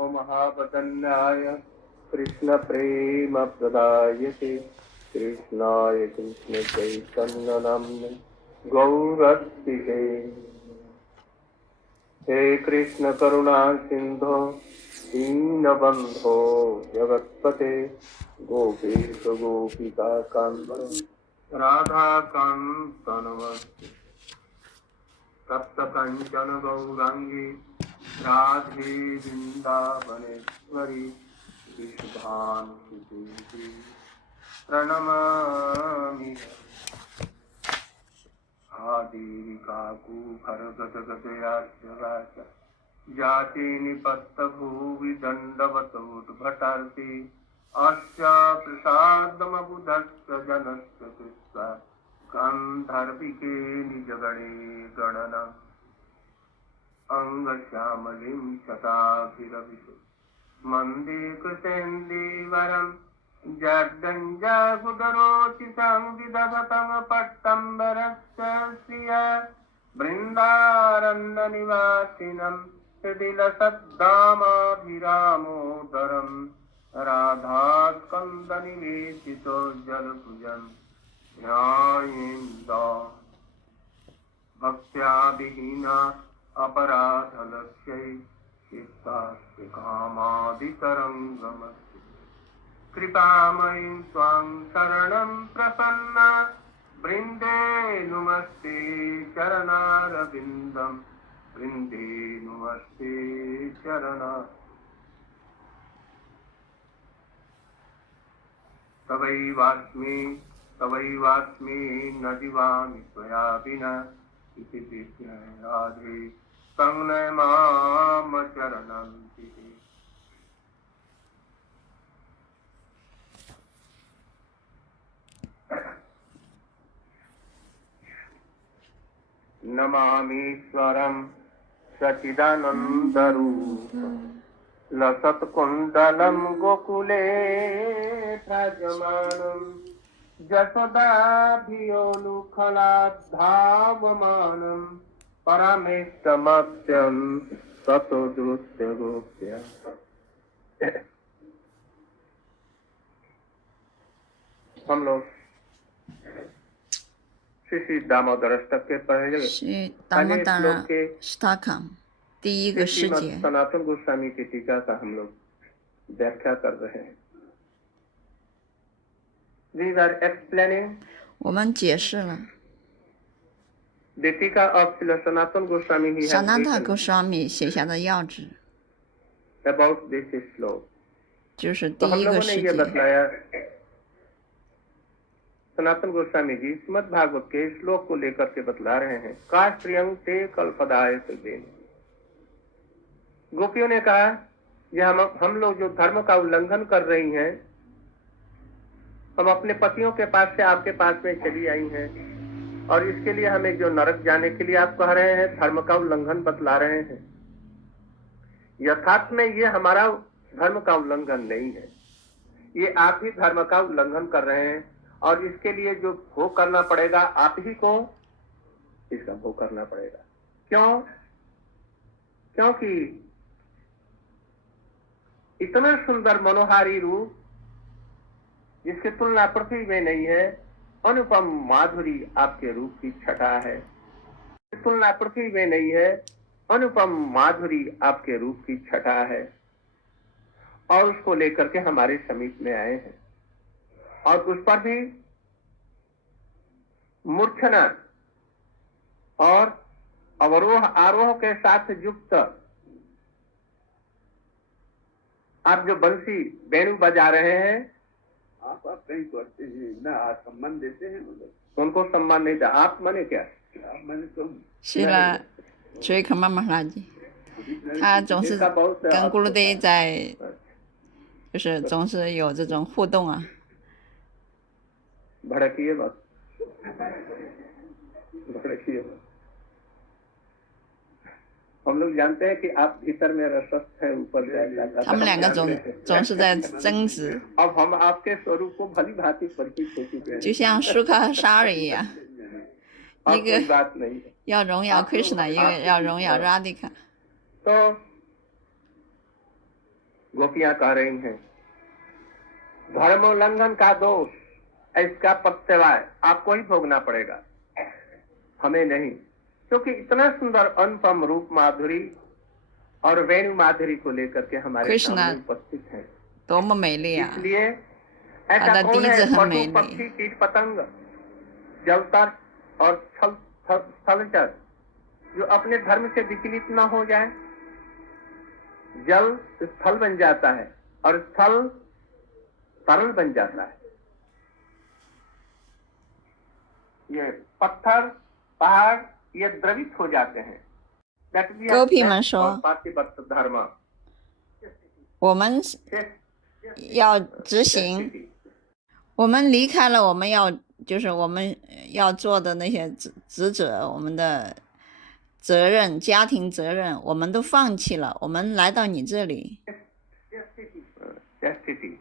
महावदन्याय कृष्णप्रेमप्रदायते कृष्णाय कृष्णचैतन्यनाम्ने गौरत्तिके हे कृष्ण करुणा सिंधो दीनबंधो जगत्पते गोपेश गोपिका कांत राधा कांत नमस्ते तप्त कंचन गौरांगी राधे वृंदावनेश्वरी विशुभानुसुते प्रणमामि आदेवी काकुभरगदगदयाच्च जाति निपत्तभुवि दण्डवतोद्भटार्ति अस्य प्रसादमबुधस्य जनस्य कृत्वा गान्धर्विके निजगणे गणना अंगश्यामलिं शताभिरविशु मन्दे कृतेन्दीवरम् जड्डञ्जागुदरोचि संविदधतं पट्टम्बरस्य श्रिया बृन्दारण्यनिवासिनं हृदिलसद्दामाभिरामोदरं राधास्कन्दनिवेशितो जलभुजं ध्यायेन्द भक्त्या विहीना अपराधलक्ष्यै चित्तास्य कामादितरङ्गमस्ति कृपामयीं त्वां शरणं प्रपन्ना वृन्दे नुमस्ते चरणारविन्दं वृन्दे नुमस्ते चरणा तवैवास्मि न जीवामि त्वया विना इति विज्ञाय राधे संज्ञय माम चरणं तिहे नमामीश्वरं सच्चिदानन्दरूपं लसत्कुण्डलं गोकुले भ्राजमानं यशोदाभियोलुखलाद्धावमानं परमेष्टमत्यं ततो द्रुत्य गोप्या हम लोग श्री दामोदर अष्टक के पहले 是达摩达拉斯塔卡第一个世界。 सनातन गोस्वामी की टीका का हम लोग व्याख्या कर रहे हैं। We were explaining 我们解释了 the टीका of Sanatana Goswami he 萨 has 那塔 written 哥沙米写下的要旨， about this slope。 就是第 तो हम 一个 लोगों ने 世 ये 界。 बतलाया सनातन गोस्वामी जी श्रीमद् भागवत के श्लोक को लेकर के बतला रहे हैं का श्रियं ते कल्पदाय सुदेन। गोपियों ने कहा ये हम लोग जो धर्म का उल्लंघन कर रही हैं, हम अपने पतियों के पास से आपके पास में चली आई हैं और इसके लिए हमें जो नरक जाने के लिए आप कह रहे हैं धर्म का उल्लंघन बतला रहे हैं। यथार्थ में ये हमारा धर्म का उल्लंघन नहीं है, ये आप ही धर्म का उल्लंघन कर रहे हैं और इसके लिए जो भोग करना पड़ेगा आप ही को इसका भोग करना पड़ेगा। क्यों? क्योंकि इतना सुंदर मनोहारी रूप जिसकी तुलना पृथ्वी में नहीं है, अनुपम माधुरी आपके रूप की छटा है, तुलना पृथ्वी में नहीं है, अनुपम माधुरी आपके रूप की छटा है और उसको लेकर के हमारे समीप में आए हैं और उस पर भी मूर्छना और अवरोह आरोह के साथ युक्त आप जो बंसी वेणु बजा रहे हैं, आप कहीं करते हैं ना, आप सम्मान देते हैं उनको सम्मान नहीं था। आप माने क्या? आप मैंने तो 是了，追克玛玛拉吉，他总是跟咕噜爹在，就是总是有这种互动啊。 भड़किए मत, भड़किए मत। हम लोग जानते हैं कि आप भीतर में रसस्थ हैं, ऊपर जाएगा। 他们两个总是在争执， अब हम आपके स्वरूप को भली भांति परिचित हो चुके हैं। 就像舒卡和沙尔一样， और 一 कोई 个 बात नहीं है। 要荣耀 Krishna， 一个要荣耀 Radhika。 तो गोपियां कह रही हैं धर्मोल्लंघन का दोष इसका प्रत्यवाय आपको ही भोगना पड़ेगा, हमें नहीं, क्योंकि इतना सुंदर अनुपम रूप माधुरी और वेणु माधुरी को लेकर के हमारे कृष्ण सामने उपस्थित हैं। 多么美丽啊！ इसलिए 他 ऐसा 的 कौन 笛 है 子很 पशु 美丽， पक्षी कीट पतंग जलतर और स्थलचर जो अपने धर्म से विचलित न हो जाए। जल स्थल बन जाता है और स्थल तरल बन जाता है। ये पत्थर पहाड़ ये द्रवित हो जाते हैं। गोपी में सो पातिव्रत धर्म 我们要执行，我们离开了我们要就是我们要做的那些职责，我们的责任、家庭责任，我们都放弃了，我们来到你这里。 chastity.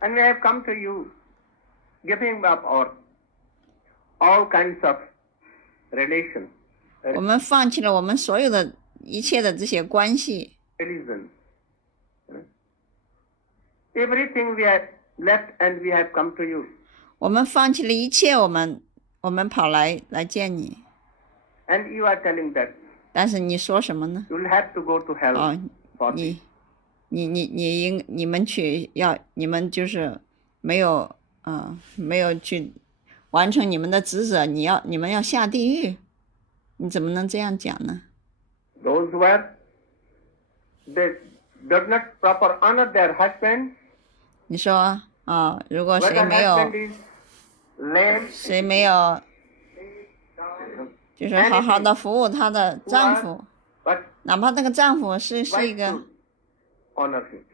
And we have come to you, giving up all kinds of relations, 我们放弃了我们所有的一切的这些关系， religion. Everything we have left and we have come to you. 我们放弃了一切，我们跑来见你。 And you are telling that 但是你说什么呢？ you will have to go to hell 哦， for this. 你们去要你们就是没有没有去完成你们的职责，你们要下地狱，你怎么能这样讲呢？ Those who they do not proper honor their husband, 你说如果 whether 谁没有 husband is lame, 谁没有就是好好的服务她的丈夫， but 哪怕那个丈夫是一 right 个 to honor him.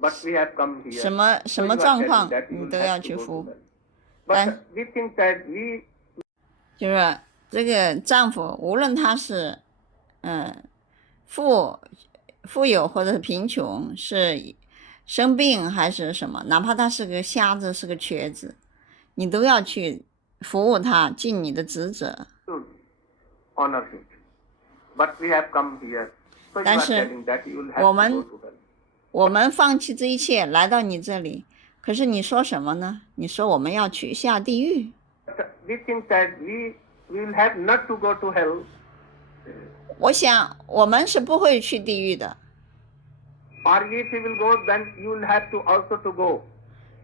But we have come here. 什么 So you are 状 telling 况 that you 你 will 都 have 要 to 去 go 服 to 务。 hell. But we think that we 就是这个丈夫，无论他是富有或者是贫穷，是生病还是什么，哪怕他是个瞎子是个瘸子，你都要去服务他，尽你的职责。 should honor him. But we have come here. So you are 但是 telling that you will have 我 to 们 go to hell. 我们放弃这一切来到你这里，可是你说什么呢？你说我们要去下地狱。 But we think that we will have not to go to hell. 我想我们是不会去地狱的。 Or if you will go, then you will have to also to go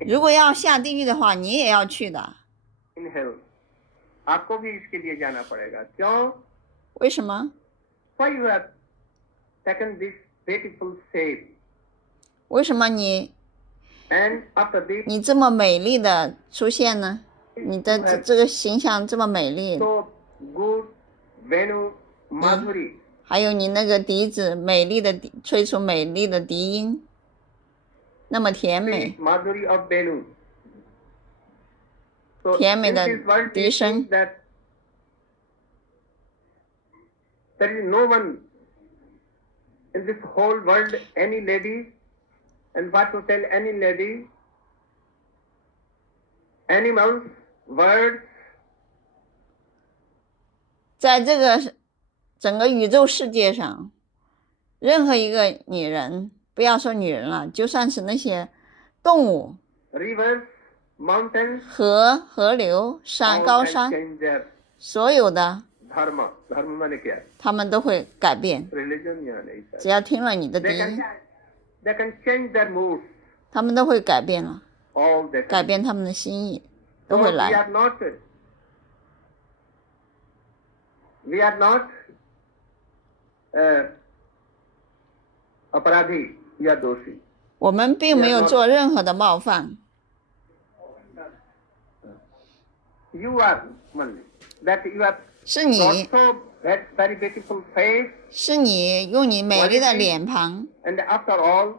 如果要下地狱的话，你也要去的。 in hell. आपको भी इसके लिए जाना पड़ेगा. क्यों? 为什么？ Why you have taken this beautiful shape? 为什么你 And after this, 你这么美丽的出现呢？你的这个形象这么美丽， so good Venu Madhuri. 还有你那个笛子美丽的吹出美丽的笛音，那么甜美。 Madhuri of Venu. So 甜美 in 的 this world 笛 it 声 seems that there is no one in this whole world, any lady, and what to tell any lady, animals, birds, 在这个整个宇宙世界上，任何一个女人，不要说女人了，就算是那些动物、 rivers, mountains, 河流、 all 高 can 山， change their 所有的 dharma. Dharma माने क्या? 他们都会改变， Religion या नहीं sir. 只要听了你的笛 They 音， can change their moods. 他们都会改变了， All they 改 can. 变他们的心意， So 都会 we 来。 are not अपराधी या दोषी. 我们并没有做任何的冒犯， You are one. That you have 是你 got so that very beautiful face, 是你用你美丽的脸庞， and after all,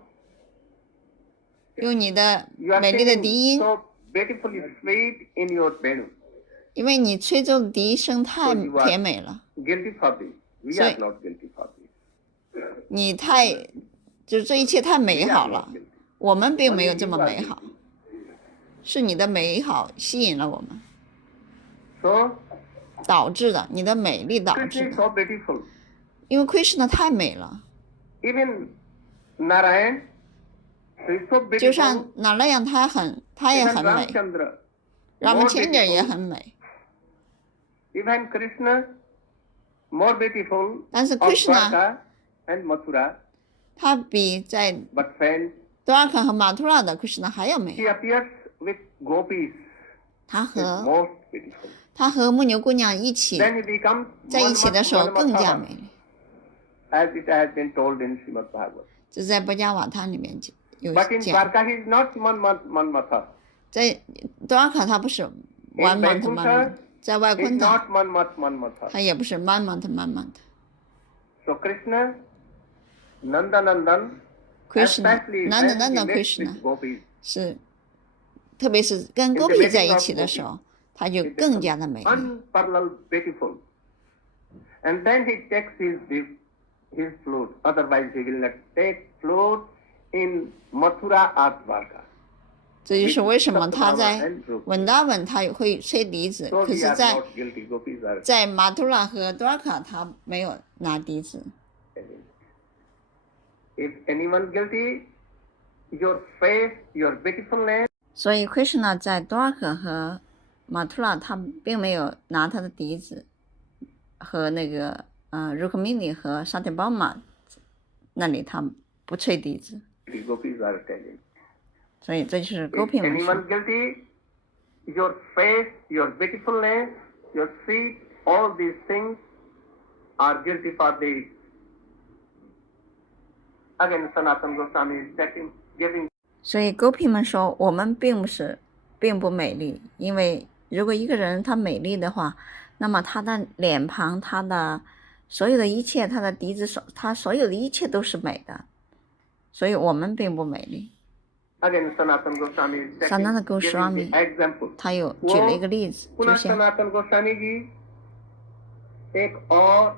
用你的 you are 美丽的 singing 笛音， so beautifully sweet in your Venu. 因为你吹奏的笛声太 So you are 甜美了， Guilty for this. We So- are not guilty for this. 你太就是这一切太美 We 好 are 了 not，guilty. 我们并没有这么 Only you 美 are 好， guilty. 是你的美好吸引了我们， So 导致的，你的美丽导 Krishna 致 is 的， so beautiful. 因为 Krishna 太美了， Even Narayan So he's so 就 beautiful. 像哪那样，他也 Even 很美， Ramchandra, 拉 more 姆千者也 beautiful. 很美， Even Krishna, more beautiful 但是 of Krishna Dwarka and Mathura. 他比在 But friends, 多尔卡和马图拉的 Krishna 还要 he 美。 appears with gopis. 他 Is 和 most beautiful. 他和牧牛姑娘一起 Then he becomes 在一起的时候更加 Manmatha, 美丽。 as it has been told in Srimad Bhagavatam. 这在波加瓦汤里面有 But in 讲， Dwarka he is not Manmatha. 在多尔卡他不是 one month Vaikuntha, 在外 He is 昆塔 not Manmatha. 他也不是 one month。 So Krishna, Nandanandan, Krishna especially when he Nandanandan meets Krishna with gopis, 是，特别是跟 In the 狗皮 wedding 在一 of 起的 Gopi, 时候，他就 it 更 becomes 加的美丽。 unparalleled beautiful. And then he takes his flute. Otherwise he will not take flute in Mathura or Dwarka. 这就是为什么 With 他 Satyabhama 在 and Rupa. 文达文他会吹笛子， So 可 we 是 are 在 not guilty. Gopis are 在马图拉和多尔卡他没有拿笛子。 If anyone guilty, your face, your beautifulness, 所以 Krishna 在多尔卡和马图拉他并没有拿他的笛子，和那个Rukmini 和沙特宝马那里他不吹笛子， gopis are telling. 所以这就是 If 狗屁们说 anyone guilty, your face, your beautifulness, your feet, all these things are guilty for the. Again, Sanatana Goswami is giving. 所以狗屁们说我们并不美丽，因为如果一个人他美丽的话，那么他的脸庞、他的所有的一切、他的笛子、他所有的一切都是美的，所以我们并不美丽。 Again, Sanatana Goswami is Sanatana giving Goswami the example. 他有举了一个例子，就 पुनः 像 सनातन गोस्वामी जी एक और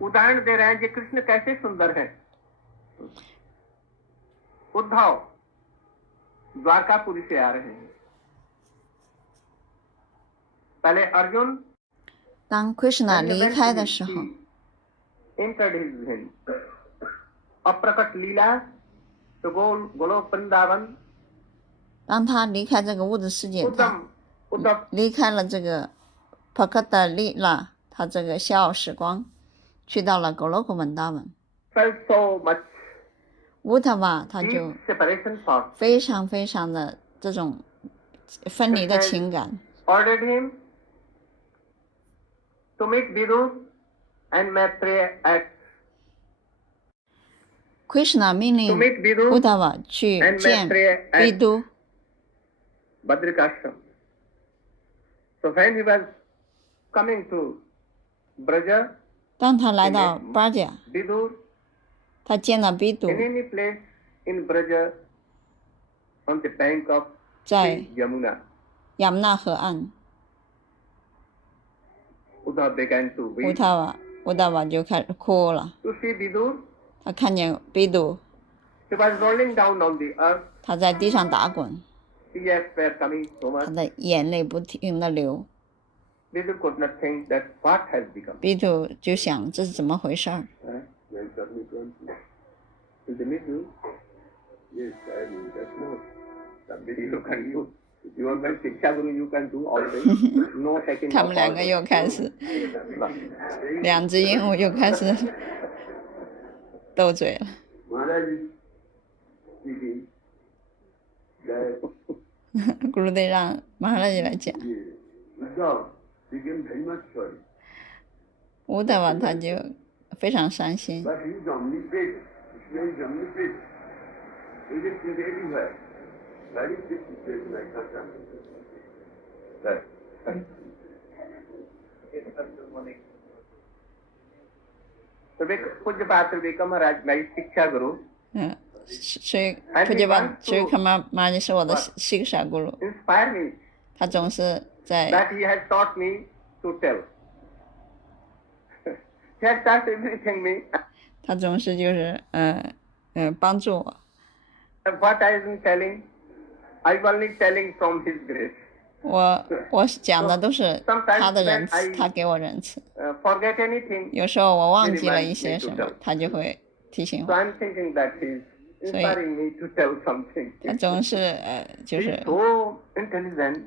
उदाहरण दे रहे हैं कि कृष्ण कैसे सुंदर हैं। उद्धव द्वारकापुरी से आ रहे हैं। पहले अर्जुन 当 Krishna 离开的时候， entered his zen. अप्रकट लीला तो गोलोक वृंदावन 当他离开这个物质世界，他 उद्धव 离开了这个 Pakata Lila， 他这个逍遥时光，去到了 Goloka Vrindavan。 felt so much 乌塔瓦他就 deep separation thought. 非常的这种分离的情感， Ordered him to meet Vidur and Maitreya at Krishna 命 to 令 meet 乌 Vidur 塔瓦去 and 见 Maitreya 比 at 都。 Badrikashram. So when he was coming to Braja, 当他来到巴加， Vidur, 他见到比都 in any place in Braja, on the bank of 在 Yamuna, 雅穆纳河岸， Uddhav began to 乌 weep. 塔瓦就开始哭了。 To see Vidur, 他看见比都， he was rolling down on the earth. 他在地上打滚， Tears were coming so 他 much. 的眼泪不停的流。 Vidur could not think that what has become. 比都就想这是怎么回事儿？ When suddenly comes In the middle, yes, I will just know. you can do. You are my Shiksha Guru, you can do all things. No taking 他 of 们两 all 个 things. 又开始，两只鹦鹉又开始斗嘴了。 Maharaj is speaking that 咕噜得让马哈拉吉来讲， Uddhav became very much sorry. 乌达瓦他就非常伤心。 But he is omnipresent. Krishna is omnipresent. He is everywhere. Where is this situation like that? Right. तो पूज्य पात्र विक्रम महाराज मेरी शिक्षा गुरु 所以普吉巴所以看妈就是我的西沙咕噜， inspire me 他总是在 that he has taught me to tell. He has taught everything me. 他总是就是帮助我。 And what I am telling, I am only telling from his grace. 我讲的都是他的仁慈，他给我仁慈。 Forget anything. 有时候我忘记了一些什么，他就会提醒 So 我。 I am thinking that he is inspiring me to tell something. 他总是就 He's 是 so intelligent.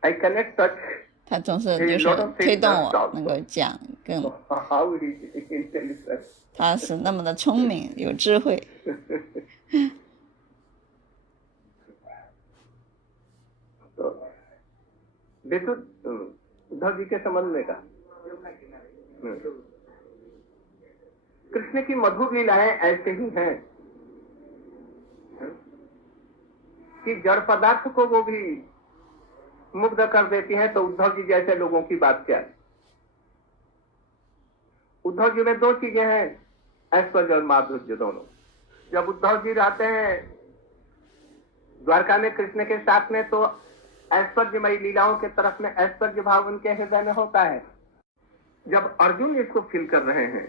I cannot touch 他总是就是推动我能够讲更， how he is intelligent. 他是那么的聪明有智慧。तो देखो उद्धव जी के संबंध में का कृष्ण की मधुर लीलाएं ऐसे ही हैं कि जड़ पदार्थ को वो भी मुग्ध कर देती हैं। तो उद्धव जी जैसे लोगों की बात क्या है। उद्धव जी में दो चीजें हैं, ऐश्वर्य और माधुर्य दोनों। जब उद्धव जी रहते हैं द्वारका में कृष्ण के साथ में तो ऐश्वर्यमयी लीलाओं के तरफ में ऐश्वर्य भाव उनके हृदय में होता है। जब अर्जुन इसको फील कर रहे हैं,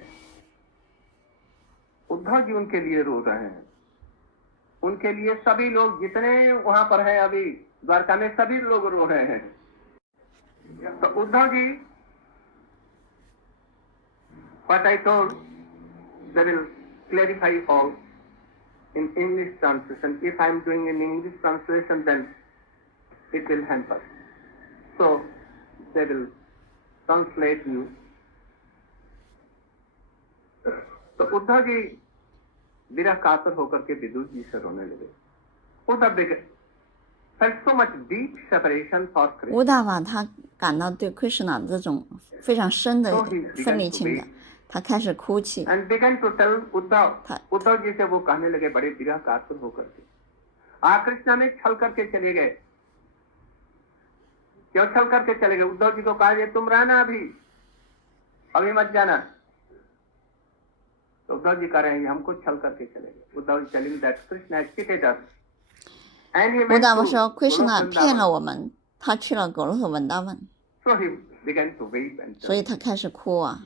उद्धव जी उनके लिए रो रहे हैं। उनके लिए सभी लोग जितने वहां पर हैं अभी द्वारका में सभी लोग रो रहे हैं। तो उद्धव ji what I told they will clarify all in English translation. If I am doing in English translation then it will help us. So they will translate you. तो उद्धव जी विरह कातर होकर के विदुर जी से रोने लगे। Uddhav felt so much deep separation for Krishna. 乌大瓦他感到对 Krishna 这种非常深的分离情感，他开始哭泣。 And began to tell Uddhav. 他 उद्धव जी से वो कहने लगे बड़े विरह कातर होकर के कृष्णा में छल करके चले गए। क्यों छल करके चले गए? उद्धव जी को कहा तुम रहना अभी मत जाना। तो उद्धव जी कह रहे हैं हमको छल करके चले गए। उद्धव ji telling that Krishna has cheated us. And he 乌 went 大瓦 to 说 Krishna Goloka 骗了 Vrindavan. 我们，他去了狗罗特文达文， So he began to weep and 所以他开始哭啊。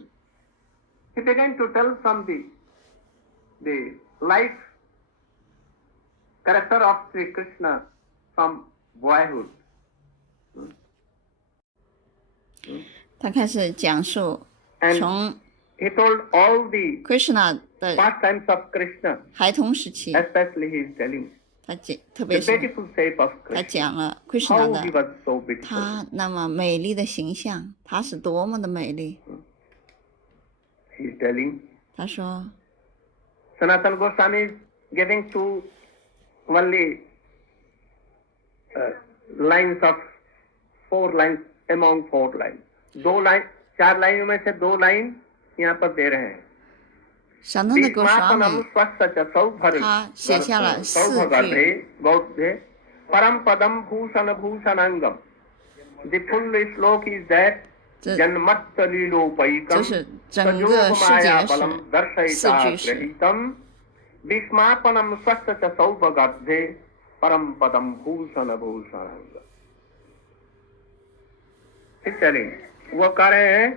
he began to tell from the life character of Sri Krishna from boyhood. 他开始讲述 And 从 he told all the Krishna 的 pastimes of Krishna, 孩童时期， especially he is telling 他讲特 the 别是 beautiful shape of 他 Krishna, 讲了 Krishna how he 的 was so beautiful. 他那么美丽的形象，他是多么的美丽。 He is telling 他说 Sanatana Goswami is giving to only lines of 4 lines among 4 lines. 2 लाइन 4 लाइनों में से 2 लाइन यहाँ पर दे रहे हैं। 闪灯的 भीष्मापनम Goswami स्वस्य च सौभरे 他写下了4 सौभगर्भे 句， बौद्धे परम पदम भूषण भूषणांगम। The full sloka is that 这 जन्मत्त लीलोपैकम 这是整个世界 मायाबलम 是 दर्शयिता 4句诗。 ग्रहीतम भीष्मापनम स्वस्य च सौभगर्भे परम पदम भूषण भूषणांगम। ठीक चलिए वो कह रहे हैं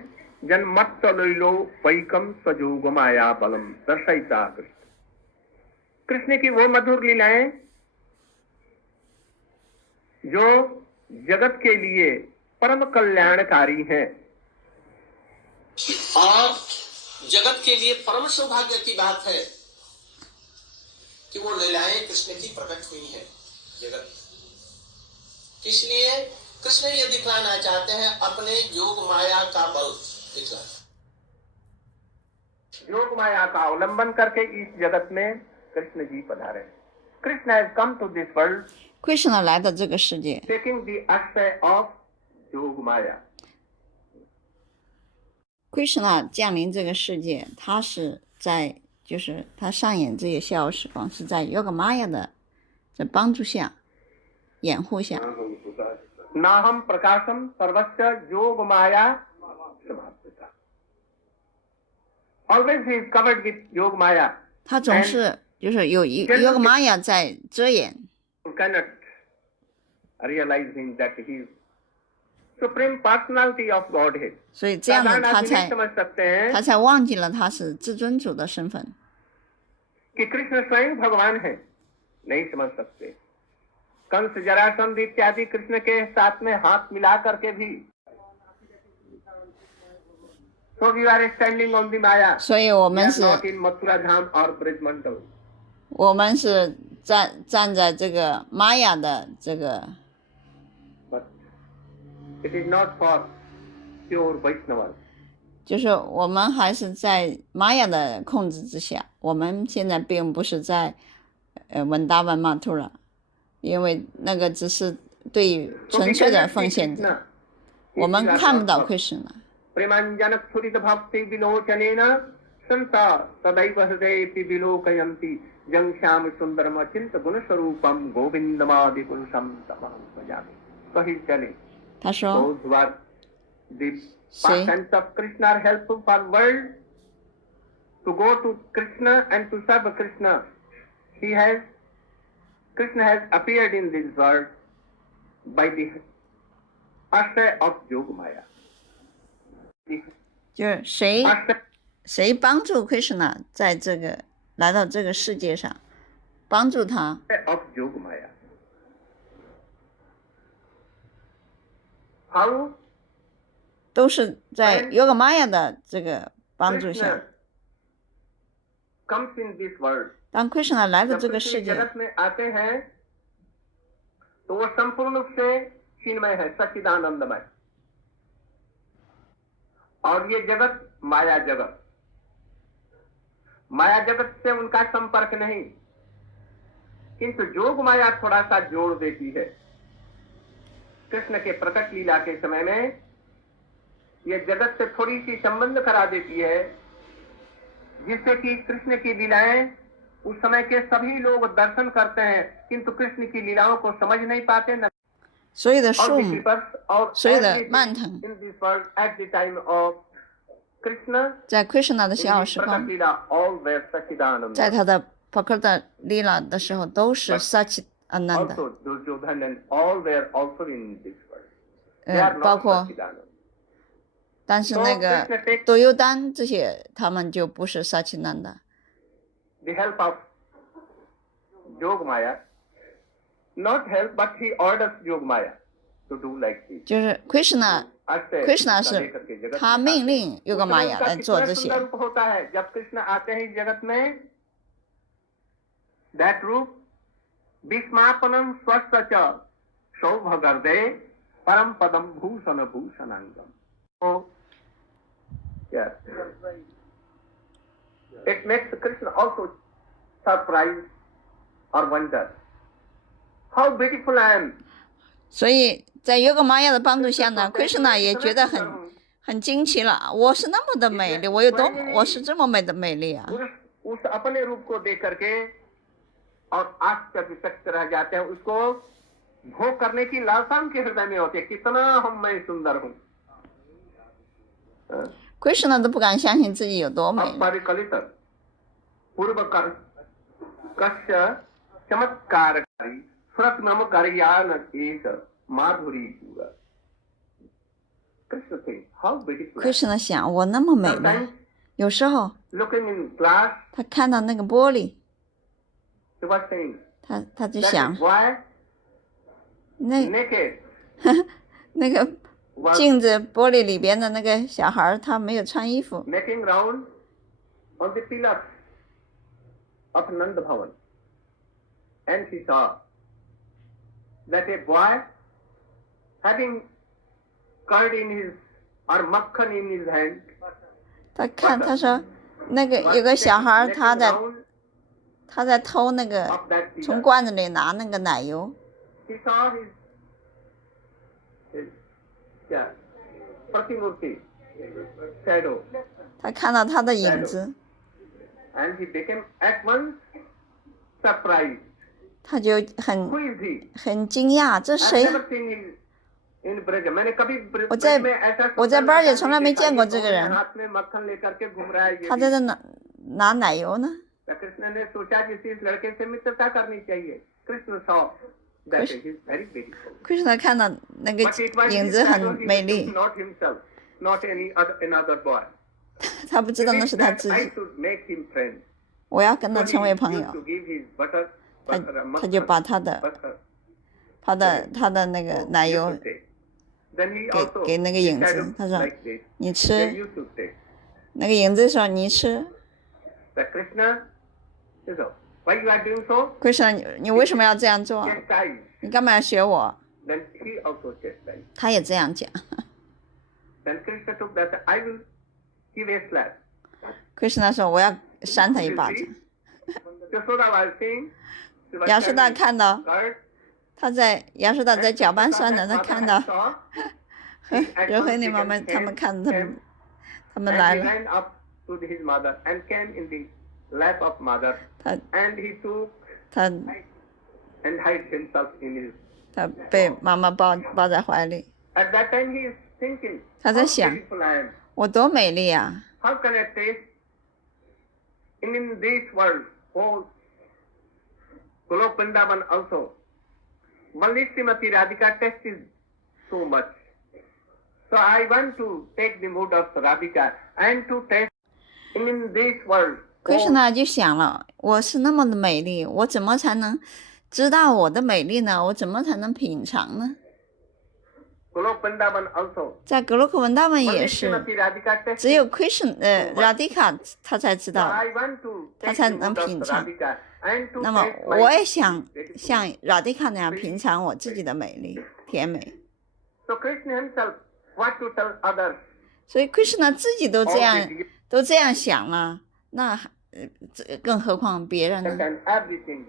जन्मत्त लीलोपैकम सजोग माया बलम दर्शयिता कृष्ण। कृष्ण की वो मधुर लीलाएं जो जगत के लिए परम कल्याणकारी हैं और जगत के लिए परम सौभाग्य की बात है कि वो लीलाएं कृष्ण की प्रकट हुई हैं जगत। इसलिए कृष्ण ये दिखलाना चाहते हैं अपने योग माया का बल दिखलाना। योग माया का अवलंबन करके इस जगत में कृष्ण जी पधारे। Krishna has come to this world Krishna 来到这个世界， taking the aspect of योग माया। Krishna 降临这个世界，他是在就是他上演这些逍遥时光，是在 Yoga Maya 的这帮助下、掩护下。 नाहम प्रकाशम सर्वस्य योग माया समाप्ता। Always he is covered with योग माया. 他总是就是有Yoga Maya 在遮掩， You cannot realize him that he is supreme personality of Godhead. 所以这样的 साधारण 他 आदमी 才 नहीं समझ सकते हैं 他才忘记了他是至尊主的身份。 कि कृष्ण स्वयं भगवान है, नहीं समझ सकते। कंस जरासंध इत्यादि कृष्ण के साथ में हाथ मिला करके भी So we are standing on the Maya. 所以我 We 们 are 是 not in Mathura Dham or Brij Mandal. 我们是站在这个玛雅的这个。But it is not for pure Vaishnavas. 就是我们还是在玛雅的控制之下，我们现在并不是在文达文马图拉，因为那个只是对于纯粹的奉献者，我们看不到Krishna。प्रेमांजन स्फुरित भक्ति विलोचनेन संता सदैव हृदयेऽपि विलोकयन्ति जं श्याम सुंदरम अचिंत गुण स्वरूपम गोविंदमादि पुरुषम तमहं भजामि। कहीं चले他说 those who are the pastimes of Krishna are helpful for world to go to Krishna and to serve Krishna. Krishna has appeared in this world by the ashray of Yoga Maya. 就是谁帮助 Krishna 在这个来到这个世界上，帮助他 of Yoga Maya. How? 都是在 Yoga Maya 的这个帮助下。 comes in this world. 当 Krishna 来到这个世 जब 界， जगत में आते हैं तो वो संपूर्ण रूप से चिन्मय है, सच्चिदानंदमय। और ये जगत माया जगत, माया जगत से उनका संपर्क नहीं, किंतु जोग माया थोड़ा सा जोड़ देती है। कृष्ण के प्रकट लीला के समय में ये जगत से थोड़ी सी संबंध करा देती है, जिससे कि कृष्ण की लीलाएं उस समय के सभी लोग दर्शन करते हैं, किंतु कृष्ण की लीलाओं को समझ नहीं पाते। न 所有的树木，所有的蔓藤， in this world at the time of Krishna, 在 Krishna 的 in 小 his 时光， Prakat Leela, all were Sachidananda. 在他的 Prakrta Lila 的时候都是 Satchidananda。 Also Duryodhana and all were also in this world. They are 包 not 括 Sachidananda. 但是那个多优丹这些，他们就不是 Satchidananda。 The help of Yogamaya, not help, but he orders Yogamaya to do like this. 就是 Krishna अष्टय 是 लेकर के जगत 他 में 命 आते हैं। 令 Yoga उस समय Maya उनका 来做 कितना 这些 सुंदर रूप होता है जब कृष्ण आते हैं इस जगत में। That रूप विस्मापनम स्वस्थ च सौभगर्दे परम पदम भूषण भूषणांगम। So, yes. It makes Krishna also surprised or wonder. How beautiful I am. 所以在 Yoga Maya 的帮助下呢 ，Krishna 也觉得很惊奇了。我是那么的美丽，我是这么美的美丽啊！ उस अपने रूप को देख करके और आश्चर्यचकित रह जाते हैं, उसको भोग करने की लालसा उनके हृदय में होती है, कितना मैं सुंदर हूँ। Krishna 都不敢相信自己有多美丽。 परिकलित पूर्व कर कस्य चमत्कारकारी सुरत नमकारियान एक माधुरी पूरा। कृष्ण थे how beautiful. Krishna 想，我那么美丽， Sometimes 有时候 looking in glass, 他看到那个玻璃， he was saying 他就 that 想 boy 那 naked 那个 was 镜子玻璃里边的那个小孩儿，他没有穿衣服， making round on the pillars of Nand Bhavan, and he saw that a boy having curd in his or makhan in his hand, 他说那个有个小孩儿， making round 他在偷那个 of that 从 pillar. 罐子里拿那个奶油， He saw his yeah, Pratimurti shadow, 他看到他的影子， and he became at once surprised. 他就 Who is he? 很惊讶，这 I've 谁？ never seen him in Braj. मैंने कभी ब्रज 我在 में ऐसा 我在 सुंदर 班儿也 लड़का 从来 नहीं 没 देखा 见过 कि 这个 दोनों 人， हाथ में मक्खन लेकर के घूम रहा है ये 他 भी। 在这拿奶油呢。 तो कृष्ण ने सोचा जिस इस लड़के से मित्रता करनी चाहिए। Krishna saw that he is very beautiful. Krishna 看到那个 But it was 影 his 子 shadow, 很 he 美 was 丽， not himself, not another boy. 他不知 He 道那 wished 是他 that 自 I 己。 should make him friend. 我要跟他 So 成 he 为朋 used 友， to give his butter, 他 butter, 他就 makhan, 把他的 butter 他的那个奶 used 油 to take. Then he 给 also 给那个影 shadow 子，他说 like this. 你 They 吃， used to take. 那个影子说你吃， The Krishna is Why you are doing so? Krishna，你为什么要这样做？ Chastise. 你干嘛要学我？ Then he also chastised. 他也这样讲。Then Krishna took that, I will give a slap. Krishna 说我要扇他一 You 巴掌。 see? Yashoda was saying, she was 亚述大 telling 看到 her, 他在亚述大在搅拌 and 蒜呢，他 Mother 看到 saw, 和 at 柔 once 慧妮 he 妈妈 came, 他们看他 came, 们，他们 and 来 he 了， ran up to his mother and came in the lap of mother, 他 and he took 他 and hid himself in his. 他被妈妈抱在怀里， At that time he is thinking, 他 how 在想 beautiful I am. 我多美丽啊！ How can I taste in this world, whole Golok Vrindavan also, only Srimati Radhika tastes so much. So I want to take the mood of Radhika and to taste in this world. 奎什纳就想了，我是那么的美丽，我怎么才能知道我的美丽呢？我怎么才能品尝呢？ Golok Vrindavan also, 在格洛克文大们 only 也是， Srimati Radhika tastes. 只有奎什Radhika 他才知 So 道。 I want to take 他才 the 能 mood of 品尝。 Radhika and to 那么 taste 我 my 也想 beautiful. 像 Radhika 那样品尝我自己的美丽甜美， So Krishna himself, what to tell others? 所以 Krishna 自己都这 All 样 the 想了，那更何况别人呢？ and everything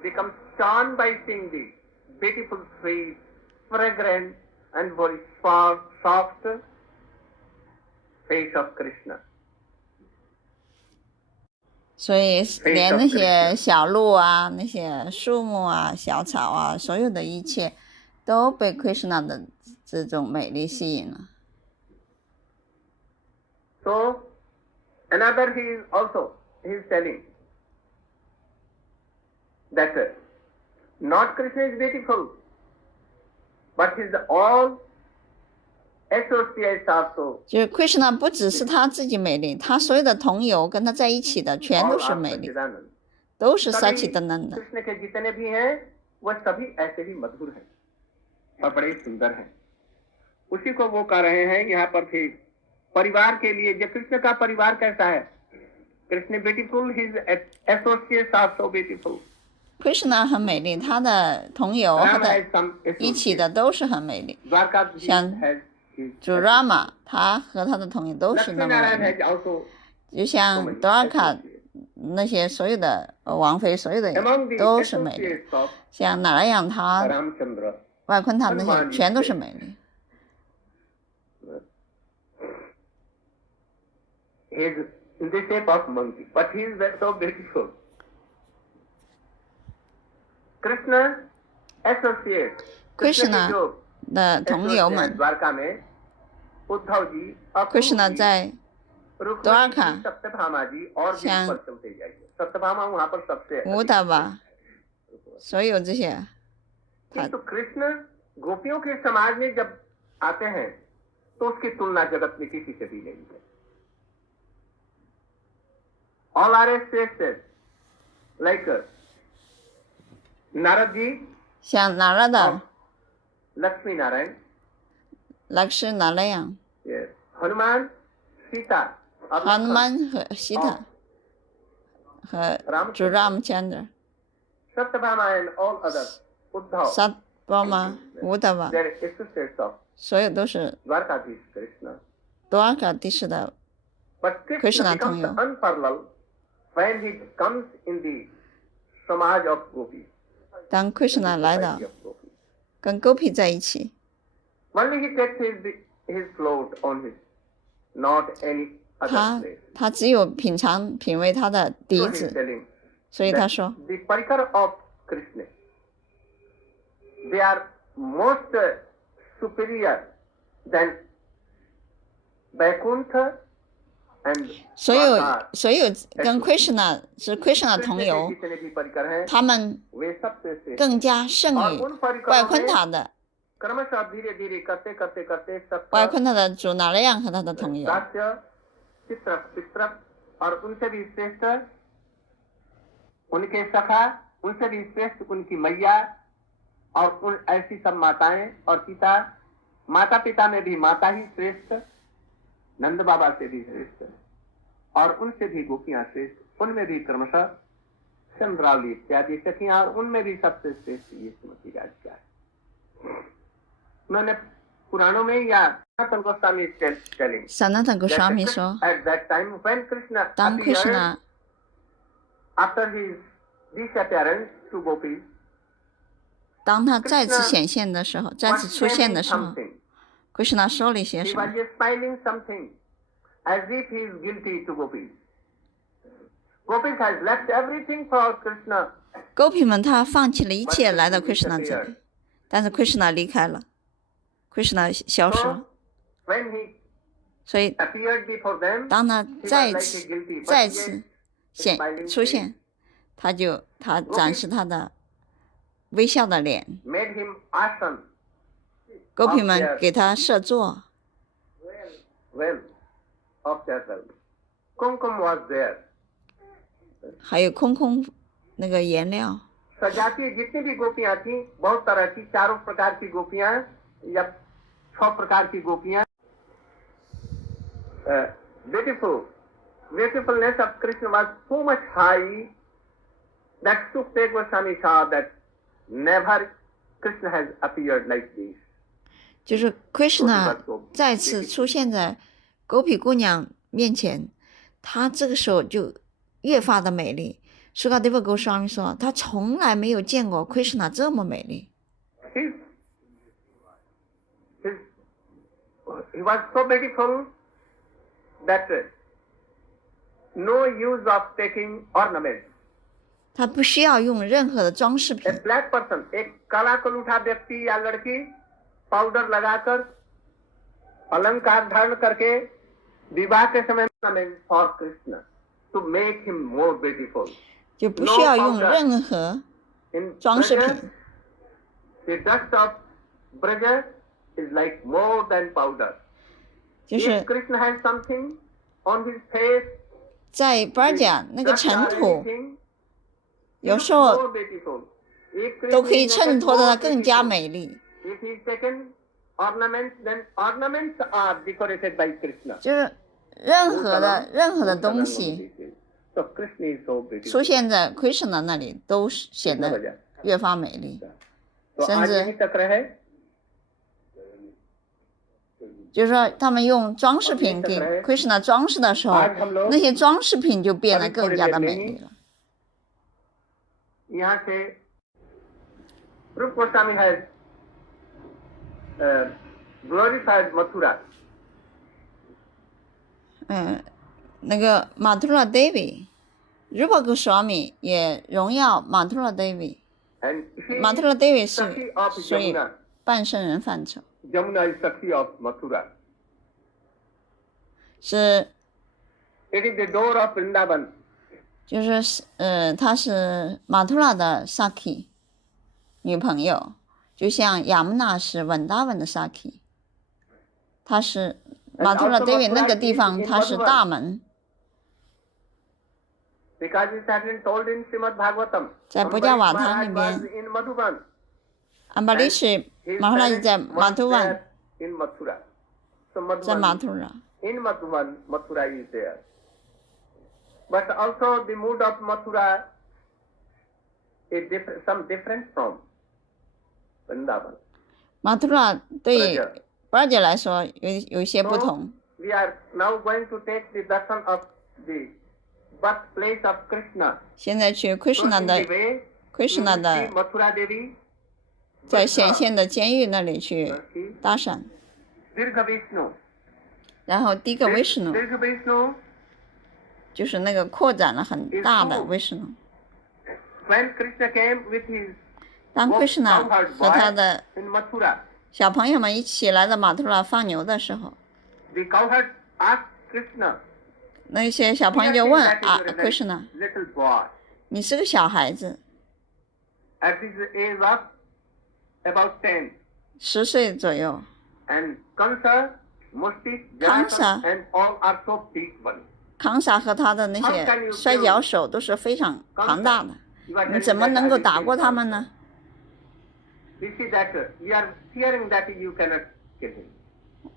becomes charmed by seeing the beautiful, sweet, fragrant, and very soft face of Krishna. 所以连那些小鹿啊、那些树木啊、小草啊，所有的一切都被 Krishna 的这种美丽吸引了。 So, another he is telling that not Krishna is beautiful, but his all associates also. 就是 Krishna 不只是他自己美丽，他所有的同友跟他在一起的全 all 都是 are 美丽， Satchidanand. 都是 सभी Satchidananda。 कृष्ण के जितने भी हैं वह सभी ऐसे ही मधुर हैं और बड़े सुंदर हैं। उसी को वो कह रहे हैं यहाँ पर भी परिवार के लिए। जो कृष्ण का परिवार कैसा है? Krishna beautiful, his associates are so beautiful. Krishna 很美丽，他的同友和 Ram 他 has some 一起 associates. 的都是很美丽。 द्वारकाधीश像 has his 主 Rama 他和他的同友都是那么 Lakshminarayan 美 has 丽， also 就像 Dwarka 那些所有的王妃，所有的 among the 都是美丽。 associates of 像哪拉养他、 Ramchandra. 外昆塔那些全都是美丽。 He is in the shape of monkey, but he is so beautiful. Krishna associates. Krishna 的同友们 द्वारका में उद्धव जी, Krishna 在 द्वारका सत्यभामा जी और भी 像 ऊपर चलते जाइए। सत्यभामा वहाँ पर सबसे अधिक। 乌达巴，所有这些， किंतु कृष्ण गोपियों के समाज में जब आते हैं तो उसकी तुलना जगत में किसी से भी नहीं है। All are associated, like Narad जी 像哪拉 of 的 लक्ष्मी नारायण, 拉是哪拉样， yes, हनुमान, सीता, और 哈努 लक्ष्मण, 曼和西塔和主 Ramchandra、 Satyabhama and all others, Uddhav, 萨巴玛、乌达巴， they are associates of 所有都是 द्वारकाधीश कृष्ण. 多尔卡地势的。 But Krishna Krishna becomes Thangyo. unparalleled when he comes in the samaj of gopis. 当 Krishna 来到 Society of gopis. 跟 Gopi 在一起， Only he takes his float on his, not any other 他 place. 他只有品味他的 So 笛 he's 子， telling 所以他 that 说 the parikar of Krishna, they are most superior than Vaikuntha and 所有 Dwarka. 所有跟 Krishna 是 Krishna 同 कृष्ण के 游， जितने भी परिकर हैं 他们 वे सबसे श्रेष्ठ 更加胜 और 于 उन परिकरों 外昆 में 塔的 क्रमशः धीरे धीरे करते करते करते 外 सब 昆塔的主哪拉样和他的同游， दास्य चित्रक चित्रक और उनसे भी श्रेष्ठ उनके सखा, उनसे भी श्रेष्ठ उनकी मैया और उन ऐसी सब माताएं और पिता, माता पिता में भी माता ही श्रेष्ठ, नंद बाबा से भी श्रेष्ठ और उनसे भी गोपियां श्रेष्ठ, उनमें भी क्रमशः चंद्रावली इत्यादि सखियां और उनमें भी सबसे श्रेष्ठ ये श्रीमती राधिका है। उन्होंने पुराणों में या सनातन Goswami telling Sanatana Goswami 说 at that time when Krishna 当 appeared Krishna after his disappearance to gopis, 当他再次显现的时候，再 was 次出现 saying 的时候 something. ，Krishna 说了一些 He 什 was 么？ just smiling something as if he is guilty to gopis. Gopis has left everything for Krishna. 狗皮们他放弃了一切来到 Krishna 这里，但是 Krishna 离开了，Krishna 消失了， So when he 所以 appeared before them, 当他 he was 再 like 次 a guilty. But 再 yet, 次 his smiling 出 face 现，他展示他的微笑的脸， made him asana 狗皮们给他设座， well of their self. Kumkum was there. 还有空那个颜料， सजाती जितनी भी गोपियां थी बहुत तरह की, चारों प्रकार की गोपियां या 6 प्रकार की गोपियां. Beautifulness of Krishna was so much high that Sukadeva Goswami saw that never Krishna has appeared like this. 就是 Krishna 再次出现在狗皮姑娘面前，她这个时候就越发的美丽。Sukadeva Goswami 说，他从来没有见过 Krishna 这么美丽。He was so beautiful that no use of taking ornaments. 他不需要用任何的装饰 A 品。 black person, एक काला कलूठा व्यक्ति या लड़की पाउडर लगाकर अलंकार धारण करके विवाह के समय ornament for Krishna to make him more beautiful. 就不需要用任何 In 装饰 Braja, 品。 the dust of Braja is like more than powder. 就 If 是 Krishna has something on his face, 在巴尔贾那个 dust 尘 or 土， anything, 有 he 时 looks 候 more beautiful. If 都可 Krishna 以 is 衬托得 more 它更加 beautiful. 美丽。 If he is taken ornaments, then ornaments are decorated by Krishna. 就是任何的东西 So Krishna is so 出 beautiful. 现在 Krishna 那里，都显得越发美丽。 तो 甚 आज 至 यही चक्र है. 就是说，他们用装饰品给 Krishna 装饰的时候，那些装饰品就变得更加的美丽了。 यहाँ से Rupa Goswami has glorified Mathura. 那个马图拉 Devi，Rupa Goswami 也荣耀马图拉 Devi。 And he 马图拉 Devi is Sakhi 是 of 属于 Jamuna. 半圣人范畴， Jamuna is Sakhi of Mathura. 是 It is the door of Vrindavan. 就是她是马图拉的 Saki 女朋友，就像雅穆纳是稳达文的 Saki， 她是马图拉 Devi 那个地方，她是大门。 Because it has been told in Srimad Bhagavatam. 在博伽瓦他那 Maharaj 边 was in Madhuban. 安巴利什 His 马哈拉就 parents 在 was 马图万， there in Mathura. So 在马 Madhuban, 图拉。 in Madhuban, Mathura is there. But also the mood of Mathura is some different from Vrindavan. 马图拉对巴尔姐来说有一些不 So 同。 we are now going to take the darshan of the birthplace of Krishna. 现在去 So Krishna in 的 the way, Krishna you will 的 see Mathura Devi, 在显现的监狱那里去 see 搭讪， Dirgha Vishnu. 然后第一个 Vishnu Dirgha Vishnu, 就是那个扩展了很大的 Vishnu。 when Krishna came with his 当 Krishna cowherd 和他 boy 的 in Mathura, 小朋友们一起来到马图拉放牛的时候， the cowherd asked Krishna, 那些小朋友 "We 就 are 问 seeing that 啊 you are a ，Krishna， little boy 你是个小孩子， at the age of about 10, 10岁左右。 and Kansa, Musti, Kansa. Jarasandha, and all are so big ones. 康萨和他的那些摔跤手都是非常庞大的，你怎么能够打过他们呢？ We see that we are fearing that you cannot kill him.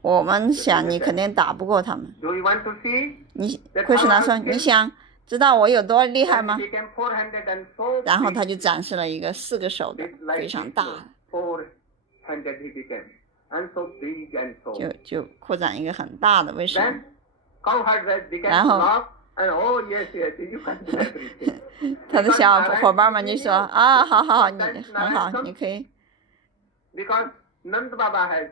我们想你肯定打不过他们。 Do you want to see? 你 Krishna 说你想知道我有多厉害 Then 吗 he？became 400 and so 然后 big. 他就展示了一个4个手的 This like 非常 this 大， 400 he became. And so big and so. 就扩展一个很大的，为什么？ Then cowherd red became 然后 lost and oh yes, you can do everything. 他的小伙伴们就说啊，好好，你很好，你可以。 Because Nand Baba has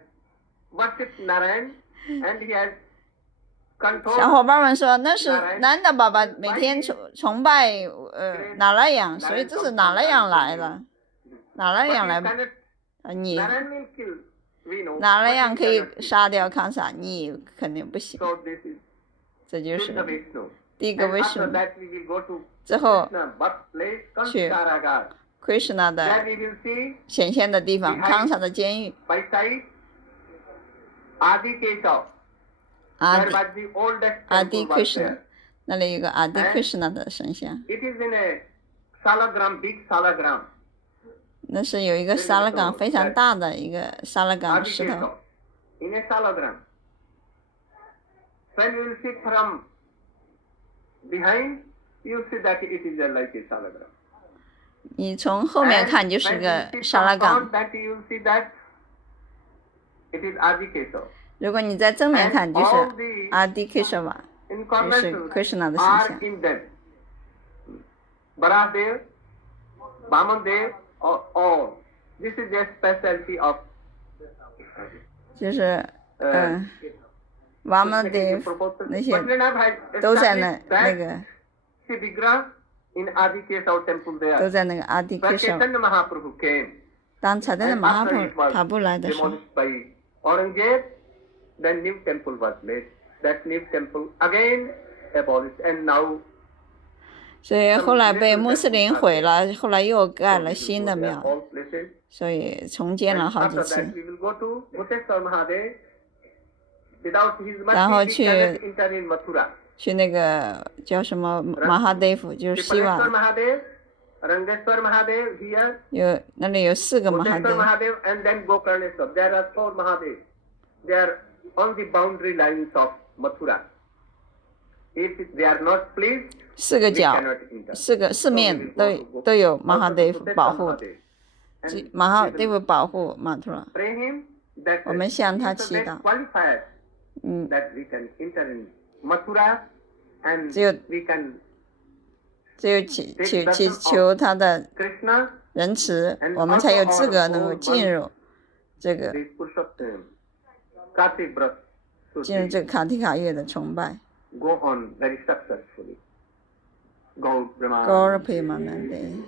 worshipped Narayan and he has 小伙 controlled 伴们说那是男的爸爸每天崇拜哪来养，所以这是哪来养来了，哪来 but 养 he 来 cannot, 你 Narayan will kill, we know. 哪来 but 养 he 可以 cannot kill. 杀掉康萨，你肯定不行， So this is 这就 Shuddha 是 Vishnu. 第一个 And 为 after 什么 that we will go to 之后 Krishna birthplace, 去 Kanskaragar. Krishna There 的 we will see 显现的地方，康萨的监狱， by side Adi Keshav. 阿 There 迪 was the oldest 阿 temple 迪 was Krishna， there. 那里有个阿迪 Krishna 的神像， It is in a salagram, big salagram. 那是有一个沙拉岗非常大的一个沙拉岗 Adi 石头。 Keshav. In a salagram. When you will see from behind, you will see that it is like a salagram. 你从后面 And 看就是 when 个 you see 沙拉 from 岗 front, that you will see that it is Adi Keshav. 如果你在正面 And 看就是 all the 阿迪 Krishna， incarnations Krishna 的形 are 象。 in them. Baradev, Vamandev, all. This is the specialty of 就是瓦玛德 proposal. 那些 Patnath has 都在那 established 那 that 个 Sri Vigrah in Adi Keshav temple 都 there. 在那个阿迪 But Krishna。 Chaitanya Mahaprabhu came. 当才在 And 马哈 after it was 帕布来的时候， demolished by Aurangzeb, then new temple was made. That new temple again abolished, and now 所以后来被穆斯林毁了，后来又盖 so 了 we 新 will 的 go there 庙， all places. 所以重建 And 了好几 after 次 that,。we will go to Bhuteshwar Mahadev. Without his 然后 mercy, we 去 cannot enter in Mathura. 去那个叫什么马哈德夫，就是希 Paleshwar 望 Mahadev, Rangeshwar Mahadev here, 有那里有4个马哈 Bhuteshwar 德， Mahadev, and then Gokarneshwar. There are 4 Mahadev. They are on the boundary lines of Mathura. If they are not pleased, 4个 we 角， cannot enter. 四面都有马哈德夫保护，马哈德夫保护马图拉。 Pray him that 我们向他 he is 祈 the 祷 best qualified 嗯， that we can enter in Mathura and 只有 we can 只有祈求他的 Krishna 仁慈，我们才有资格能够进入这个 the Purushottam Kartik Vrat 进入这个卡提卡月的崇拜。 go on very successfully. Gaur Brahma. Gaur Premanande